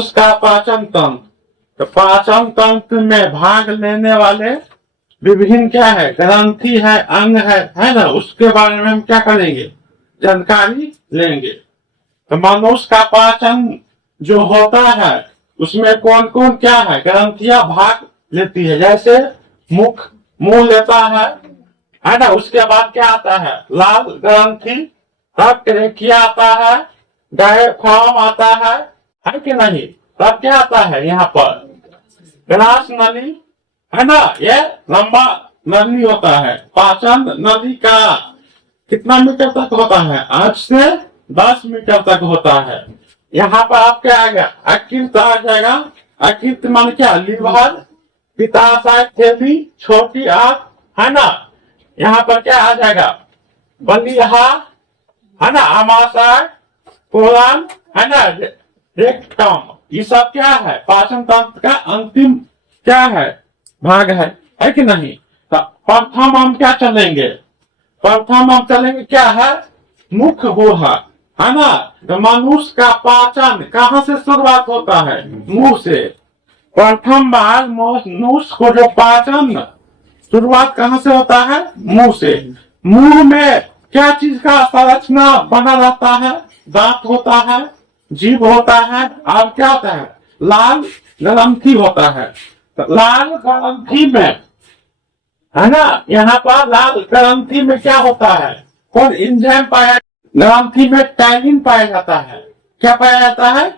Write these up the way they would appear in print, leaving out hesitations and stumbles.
उसका पाचन तंत्र, तो पाचन तंत्र में भाग लेने वाले विभिन्न क्या है, ग्रंथि है, अंग है ना, उसके बारे में हम क्या करेंगे, जानकारी लेंगे। तो मनुष्य का पाचन जो होता है उसमें कौन कौन क्या है, ग्रंथियां भाग लेती है। जैसे मुंह लेता है ना, उसके बाद क्या आता है, लाल ग्रंथि, तब रेखिया आता है, डायफ्राम आता है कि नहीं, तब क्या आता है यहाँ पर ग्रास नली, है ना, ये लंबा नली होता है। पाचन नली का कितना मीटर तक होता है, 8 से 10 मीटर तक होता है। यहाँ पर आप क्या आएगा, अकृत आ जाएगा। अकृत मान क्या, लीवर, पित्ताशय, थैली, छोटी आंत, है ना। यहाँ पर क्या आ जाएगा, बलिहा, है ना, आमाशय, कोलन, है ना, रेक्टम। ये सब क्या है, पाचन तंत्र का अंतिम क्या है, भाग है कि नहीं। तो प्रथम हम क्या चलेंगे, प्रथम हम चलेंगे क्या है, मुख गुहा, है ना। तो मनुष्य का पाचन कहाँ से शुरुआत होता है, मुंह से। प्रथम बार मनुष्य को जो पाचन शुरुआत कहाँ से होता है, मुंह से। मुंह में क्या चीज का संरचना बना रहता है, दांत होता है, जीभ होता है, और क्या होता है, लाल ग्रंथि होता है। तो लाल ग्रंथि में, है ना, यहाँ पर लाल ग्रंथि में क्या होता है, कौन एंजाइम पाया, ग्रंथि में टैलिन पाया जाता है। क्या पाया जाता है,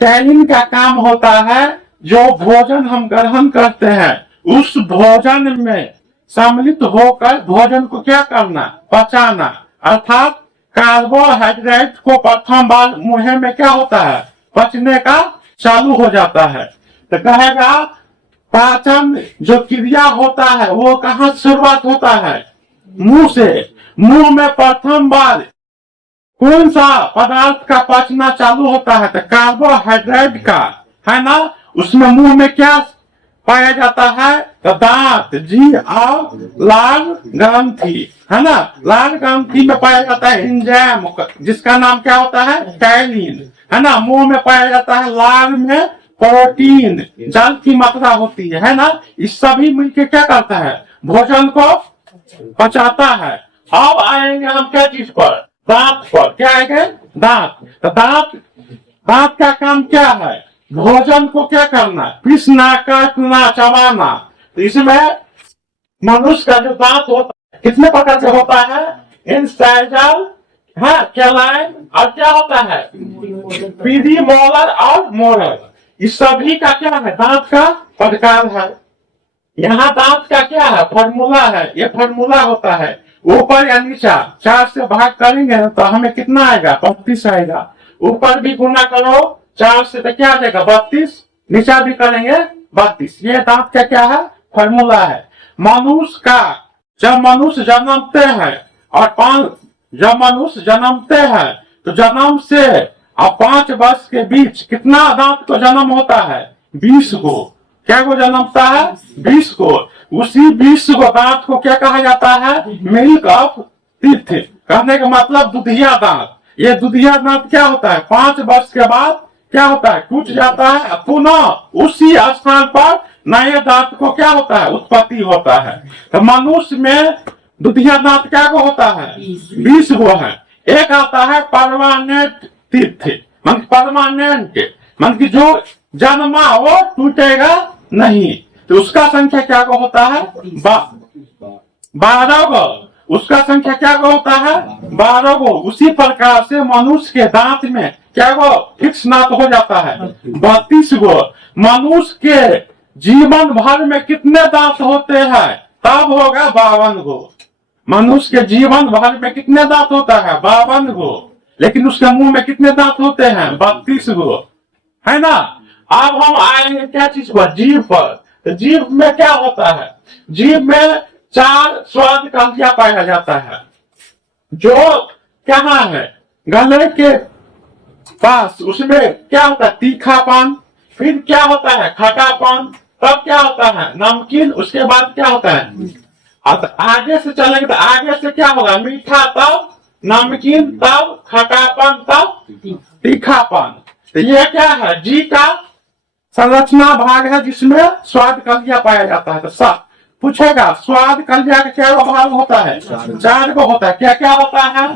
टैलिन का काम होता है, जो भोजन हम ग्रहण करते हैं उस भोजन में सम्मिलित होकर भोजन को क्या करना, पचाना। अर्थात कार्बोहाइड्रेट को प्रथम बार मुंह में क्या होता है, पचने का चालू हो जाता है। तो कहेगा पाचन जो क्रिया होता है वो कहाँ शुरुआत होता है, मुंह से। मुंह में प्रथम बार कौन सा पदार्थ का पचना चालू होता है, तो कार्बोहाइड्रेट का, है ना। उसमें मुंह में क्या पाया जाता है, तो दांत, जीभ और लाल ग्रंथि, है ना। लाल ग्रंथि में पाया जाता है एंजाइम, जिसका नाम क्या होता है, टैलिन, है ना। मुंह में पाया जाता है लाल में प्रोटीन, जल की मात्रा होती है ना। इस सभी मिलकर क्या करता है, भोजन को पचाता है। अब आएंगे हम क्या चीज पर, दांत पर। क्या आएंगे, दांत। तो दांत का काम क्या है, भोजन को क्या करना, पीसना, काटना, चबाना। तो इसमें मनुष्य का जो दांत होता है कितने प्रकार से होता है, इंसाइजर, हाँ, कैलाइन, और क्या होता है, पीडी, मोलर और मोलर। इस सभी का क्या है, दांत का प्रकार है। यहाँ दांत का क्या है, फॉर्मूला है। ये फॉर्मूला होता है ऊपर या नीचा 4 से भाग करेंगे तो हमें कितना आएगा, 32 आएगा। ऊपर भी गुना करो 4 से तो क्या आ जाएगा, 32। नीचा भी करेंगे 32। ये दांत का क्या है, फॉर्मूला है। मनुष्य का जब मनुष्य जन्मते हैं और जब मनुष्य जन्मते हैं तो जन्म से अब 5 वर्ष के बीच कितना दांत को जन्म होता है, 20 को। क्या को जन्मता है, 20 को। उसी 20 को दांत को क्या कहा जाता है, मिल्क ऑफ टीथ। कहने का मतलब दुधिया दांत। ये दुधिया दांत क्या होता है, 5 वर्ष के बाद क्या होता है, टूट जाता है, पुनः उसी स्थान पर नए दांत को क्या होता है, उत्पत्ति होता है। तो मनुष्य में दुधिया दांत क्या को होता है, 20 को है। एक आता है परमानेंट टीथ, मन परमानेंट, मन की जो जन्मा वो टूटेगा नहीं। तो उसका संख्या क्या को होता है, 12 को। उसका संख्या क्या को होता है, 12 को। उसी प्रकार से मनुष्य के दांत में क्या को फिक्स नाप हो जाता है, 32 को। मनुष्य के जीवन भर में कितने दांत होते हैं, तब होगा 52 को। मनुष्य के जीवन भर में कितने दांत होता है, 52 को। लेकिन उसके मुंह में कितने दांत होते हैं, 32 को, है ना। अब हम आएंगे क्या चीज पर, जीभ पर। तो जीभ में क्या होता है, जीभ में 4 स्वाद ग्रंथियां पाया जाता है, जो कहाँ है, गले के पास। उसमें क्या होता है, तीखापन, फिर क्या होता है, खटापन, तब क्या होता है, नमकीन, उसके बाद क्या होता है। अब आगे से चलेंगे तो आगे से क्या होगा, मीठा, तब नमकीन, तब खटापन, तब तीखापन। तो ये क्या है? जी का संरचना भाग है जिसमें स्वाद कलिया पाया जाता है। तो पूछेगा स्वाद कलिया का क्या भाग होता है? 4 को होता है। क्या क्या होता है?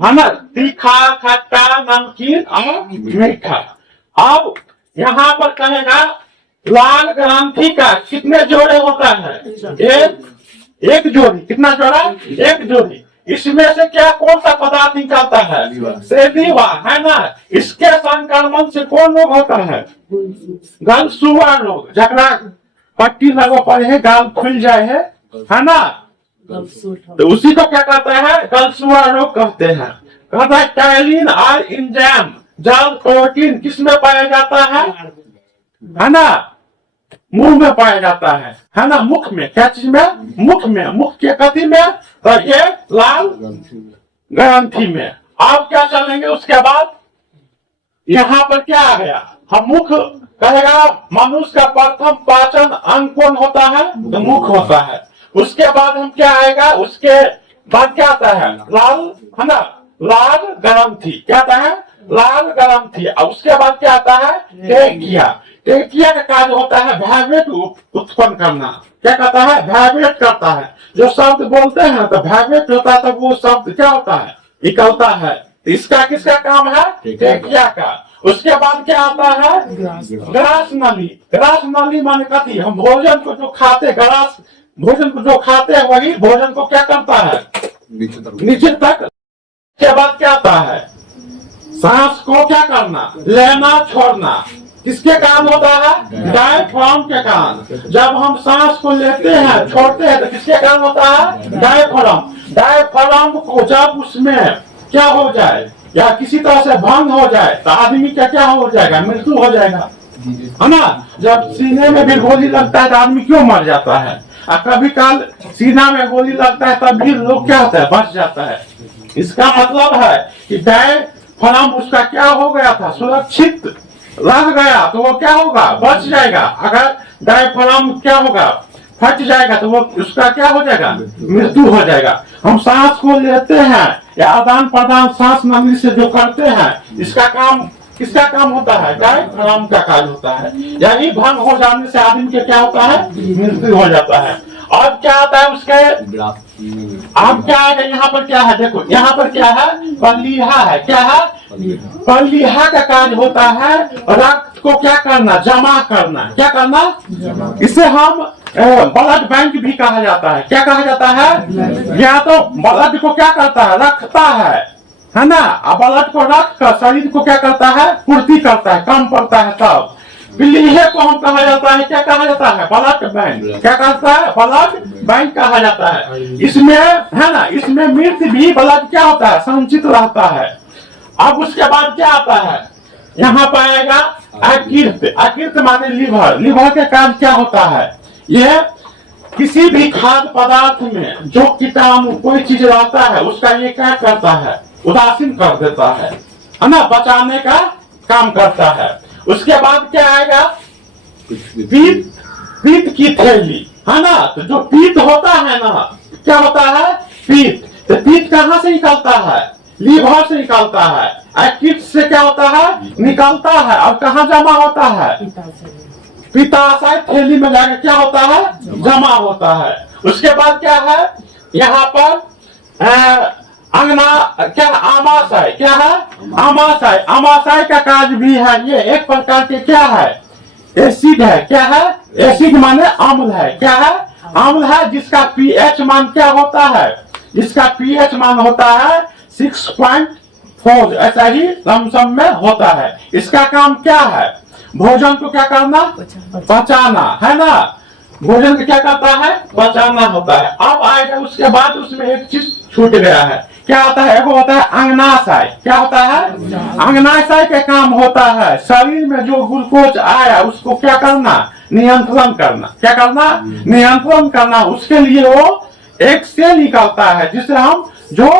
है ना? तीखा, खट्टा, नमकीन और मीठा। अब यहाँ पर कहेगा लाल ग्रंथि का कितने जोड़े होता है? एक जोड़ी। कितना जोड़ा? एक जोड़ी। इसमें से क्या कौन सा पदार्थ निकलता है? सेदीवा, है ना? इसके संक्रमण से कौन रोग होता है? गलसुआ रोग। जकरा पट्टी लगो पड़े है, गाल खुल जाए है ना? तो उसी को क्या कहते हैं? गलसुआ रोग कहते हैं। कहता है टाइलिन और इंजाइम जल प्रोटीन किसमें पाया जाता है ना? मुंह में पाया जाता है ना? मुख में। क्या चीज में? मुख में। मुख के कथी में? तो ये लाल ग्रंथि में। अब क्या चलेंगे उसके बाद? यहाँ पर क्या आ गया? हम मुख कहेगा मनुष्य का प्रथम पाचन अंग कौन होता है? तो मुख होता है। उसके बाद हम क्या आएगा? उसके बाद क्या आता है? लाल, है ना? लाल ग्रंथि। क्या आता है? लाल ग्रंथि। और उसके बाद क्या आता है? टेकिया। टेकिया का कार्य होता है वाइब्रेट उत्पन्न करना। क्या कहता है? वाइब्रेट करता है। जो शब्द बोलते हैं तो वाइब्रेट होता है, तो वो शब्द क्या होता है? निकलता है। इसका किसका काम है? टेकिया का। उसके बाद क्या आता है? ग्रास नली। ग्रास नली माने कथी? हम भोजन को जो खाते, ग्रास भोजन को जो खाते हैं वही भोजन को क्या करता है? नीचे तक। के बाद क्या आता है? सांस को क्या करना? लेना छोड़ना। किसके काम होता है? डायफ्राम के काम। जब हम सांस को लेते हैं छोड़ते हैं तो किसके काम होता है? डायफ्राम। डायफ्राम को जब उसमें क्या हो जाए या किसी तरह से भंग हो जाए तो आदमी का क्या हो जाएगा? मृत्यु हो जाएगा, है ना? जब सीने में भी गोली लगता है तो आदमी क्यों मर जाता है? और कभी काल सीना में गोली लगता है तब भी लोग क्या होता है? बच जाता है। इसका मतलब है कि डायफ्राम उसका क्या हो गया था? सुरक्षित लग गया तो वो क्या होगा? बच जाएगा। अगर डायफ्राम क्या होगा? फट जाएगा तो वो उसका क्या हो जाएगा? मृत्यु हो जाएगा। हम सांस को लेते हैं या आदान प्रदान सांस नली से जो करते हैं, इसका काम किसका काम होता है? डायफ्राम का कार्य होता है। यही भंग हो जाने से आदमी के क्या होता है? मृत्यु हो जाता है। और क्या आता है उसके? अब क्या है? यहाँ पर क्या है? देखो यहाँ पर क्या है? पलीहा है। क्या है? पलीहा का कार्य होता है रक्त को क्या करना? जमा करना। क्या करना? इसे हम ब्लड बैंक भी कहा जाता है। क्या कहा जाता है? या तो ब्लड को क्या करता है? रखता है ना? अब ब्लड को रख कर शरीर को क्या करता है? पूर्ति करता है, कम पड़ता है तब। पलीहे को हम कहा जाता है, क्या कहा जाता है? Blood bank. क्या कहता है? ब्लड बैंक कहा जाता है। इसमें है ना, इसमें मृत भी ब्लड क्या होता है? संचित रहता है। अब उसके बाद क्या आता है? यहाँ पाएगा अकीर्त। अकीर्त माने लीवर। लीवर के काम क्या होता है? यह किसी भी खाद्य पदार्थ में जो कीटाणु कोई चीज रहता है उसका ये क्या करता है? उदासीन कर देता है ना? बचाने का काम करता है। उसके बाद क्या आएगा? पीत। पीत की थैली, है ना? तो जो पीत होता है ना, क्या होता है? पीत। तो पीत कहाँ से निकलता है? लीवर से निकलता है। अकीर्त से क्या होता है? निकलता है। अब कहाँ जमा होता है? पित्ताशय थैली में जाकर क्या होता है? जमा होता है। उसके बाद क्या है? यहाँ पर अंगना क्या? आमाशय। क्या है? आमाशय। आमाशय का कार्य भी है। ये एक प्रकार के क्या है? एसिड है। क्या है? एसिड माने अम्ल है। क्या है? अम्ल है जिसका पीएच मान क्या होता है? जिसका पीएच मान होता है 6.4। ऐसा ही लमसम में होता है। इसका काम क्या है? भोजन को क्या करना? पचाना, है ना? भोजन को क्या करता है? पचाना होता है। अब आएगा उसके बाद उसमें एक चीज छूट गया है। क्या होता है? वो होता है अंगनाशय। क्या होता है? अंगनाशय के काम होता है शरीर में जो ग्लूकोज आया उसको क्या करना? नियंत्रण करना। क्या करना? नियंत्रण करना। उसके लिए वो एक सेल निकलता है जिसे हम जो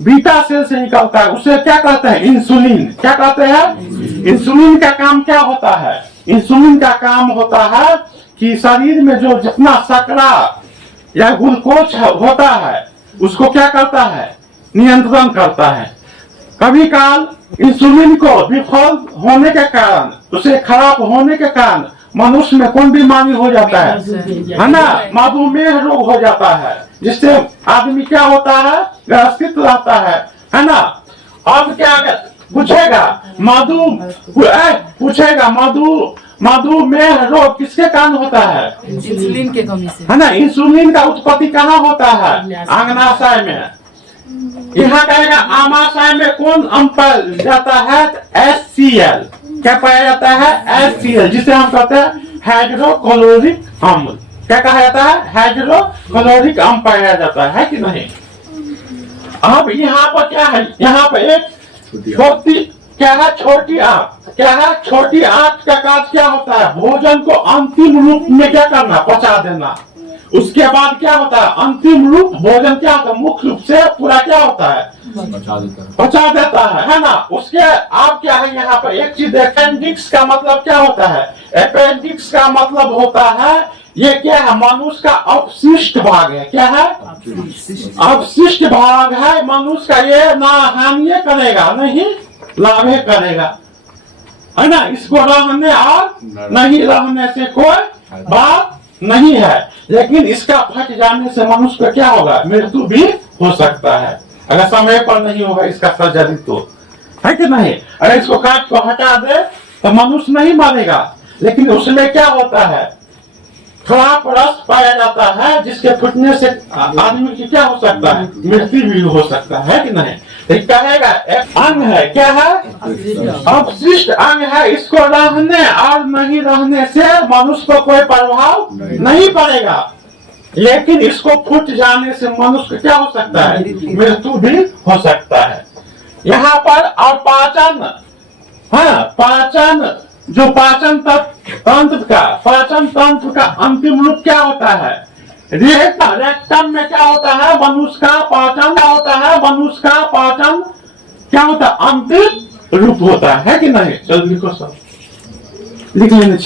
बीटा सेल से निकलता है उसे क्या कहते हैं? इंसुलिन। क्या कहते हैं? इंसुलिन का काम क्या होता है? इंसुलिन का काम होता है कि शरीर में जो जितना शर्करा या ग्लूकोज होता है उसको क्या करता है? नियंत्रण करता है। कभी काल इंसुलिन को विफल होने के कारण, उसे खराब होने के कारण मनुष्य में कौन बीमारी हो जाता है ना, मधुमेह रोग हो जाता है, जिससे आदमी क्या होता है, ग्रसित रहता है ना। अब क्या पूछेगा पूछेगा मधुमेह रोग किसके कारण होता है? इंसुलिन के कमी से, है ना। इंसुलिन का उत्पत्ति कहाँ होता है? आग्नाशय में। यहाँ कहेगा आमाशय में कौन अंग पाया जाता है? HCl। क्या पाया जाता है? HCl, जिसे हम कहते हैं हाइड्रोक्लोरिक अम्ल। क्या कहा जाता है? हाइड्रोक्लोरिक अम्ल पाया जाता है कि नहीं। अब यहाँ पर क्या है? यहाँ पर एक छोटी क्या है? छोटी आंत। क्या है? छोटी आंत का कार्य क्या होता है? भोजन को अंतिम रूप में क्या करना? पचा देना। उसके बाद क्या होता है? अंतिम रूप भोजन क्या होता है? मुख्य रूप से पूरा क्या होता है? पचा देता है ना। उसके आप क्या है यहाँ पर एक चीज, अपेंडिक्स का मतलब क्या होता है? अपेंडिक्स का मतलब होता है ये क्या है? मनुष्य का अपशिष्ट भाग है। क्या है? अपशिष्ट भाग है मनुष्य का। ये ना हानि करेगा नहीं लाभ करेगा, है ना। इसको रहने और नहीं रहने से कोई बात नहीं है, लेकिन इसका फट जाने से मनुष्य को क्या होगा? मृत्यु भी हो सकता है, अगर समय पर नहीं होगा इसका सर्जरी तो, है कि नहीं। अगर इसको काट को हटा दे तो मनुष्य नहीं मरेगा, लेकिन उसमें क्या होता है? खराब रस पाया जाता है, जिसके फूटने से आदमी की क्या हो सकता है? मृत्यु भी हो सकता है कि नहीं। कहेगा एक अंग है, क्या है? अपशिष्ट अंग है। इसको रहने और नहीं रहने से मनुष्य को कोई प्रभाव नहीं पड़ेगा, लेकिन इसको फूट जाने से मनुष्य क्या हो सकता है? मृत्यु भी हो सकता है। यहाँ पर और पाचन, हाँ, पाचन जो पाचन तंत्र का अंतिम रूप क्या होता है? रेक्टम में क्या होता है? मनुष्य का पाचन क्या होता है? मनुष्य का पाचन क्या होता है? अंतिम रूप होता है कि नहीं। चलो लिखो, सब लिख लेना।